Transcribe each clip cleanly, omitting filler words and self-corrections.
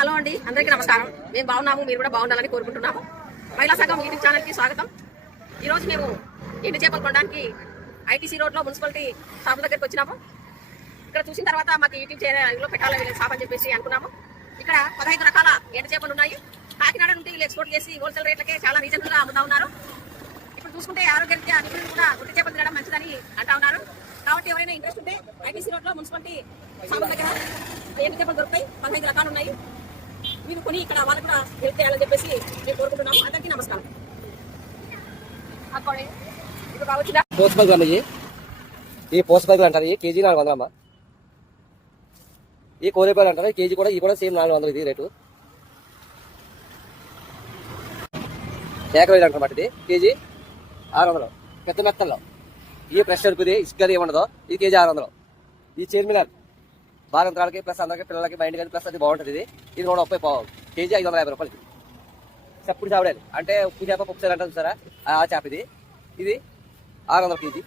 Hello అండి, అందరికీ నమస్కారం. మేము బాగున్నాము, మీరు కూడా బాగుండాలని కోరుకుంటున్నాము. మహిళా సంఘం యూట్యూబ్ ఛానల్కి స్వాగతం. ఈరోజు మేము ఎండు చేపలు కొనడానికి ఐటీసీ రోడ్లో మున్సిపాలిటీ షాప్ దగ్గరికి వచ్చినాము. ఇక్కడ చూసిన తర్వాత మాకు యూట్యూబ్ ఛానల్లో పెట్టాలని షాప్ అని చెప్పేసి అనుకున్నాము. ఇక్కడ 15 రకాల ఎండు చేపలు ఉన్నాయి. కాకినాడ నుండి వీళ్ళు ఎక్స్పోర్ట్ చేసి హోల్సేల్ రేట్లకే చాలా రీజనబుల్గా అమ్ముతా ఉన్నారు. ఇప్పుడు చూసుకుంటే ఆరోగ్యానికి నిపుణులు కూడా గుడ్డి చేపలు తినడం మంచిదని అంటా ఉన్నారు. కాబట్టి ఎవరైనా ఇంట్రెస్ట్ ఉంటే ఐటీసీ రోడ్లో మున్సిపాలిటీ షాప్ దగ్గర ఎండు చేపలు దొరుకుతాయి. 15 రకాలు ఉన్నాయి. మీరు కొని ఇక్కడ వాళ్ళకు కూడా హెల్ప్ చేయాలని చెప్పేసి మేము కోరుకుంటున్నాము. అందరికీ నమస్కారం. పోసపైకులు ఈ పోసపైకులు అంటారు. ఈ కేజీ 400 అమ్మా. ఈ కోరేపాయలు అంటారు. కేజీ కూడా ఈ కూడా సేమ్ 400 ఇది రేటు. ఏకవేలు అంటారు మాట. ఇది కేజీ 600. పెద్ద మెత్తల్లో ఈ ఫ్రెష్ సరుకుది ఇసుకది ఏముండదో ఇది కేజీ 600. ఈ చైర్మినార్ బాలంతరాలకి ప్లస్ అందరికి పిల్లలకి మైండ్ కానీ ప్లస్ అది బాగుంటుంది. ఇది 130 కేజీ 550 రూపాయలకి. చప్పుడు చావడాలి అంటే ఉప్పు చేప పప్పు చేప అంటారు చూసారా, ఆ చేప ఇది. ఇది 600 కేజీ.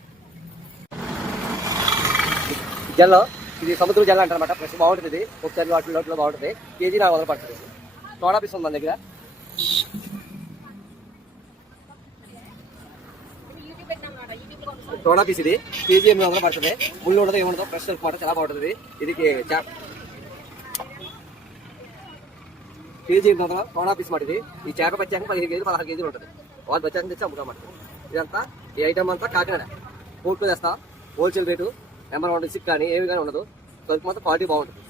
జల్లో ఇది సముద్ర జల్ల అంటారనమాట. ఫ్రెష్ బాగుంటుంది. ఇది పప్పు చేప వాటిలో బాగుంటుంది. కేజీ 400 పడుతుంది. సోడా పీస్ ఉంది మన దగ్గర. సోడా పీస్ ఇది కేజీ 800 పడుతుంది. ముళ్ళు ఉండదు ఏముండదు. ఫ్రెష్ మాట చాలా బాగుంటుంది. ఇది కేజీ 800 సోడా పీస్ మాట. ఇది ఈ చేప వచ్చాక 15 కేజీ 16 కేజీలు ఉంటుంది. వాళ్ళు వచ్చాక తెచ్చి అమ్ముతామాట. ఇదంతా ఈ ఐటమ్ అంతా కాకినాడ కోర్టు తెస్తా. హోల్సేల్ రేటు నెంబర్ 1 ఇసుక్ కానీ ఏవి కానీ ఉండదు. సరుకు మాత్రం క్వాలిటీ బాగుంటుంది.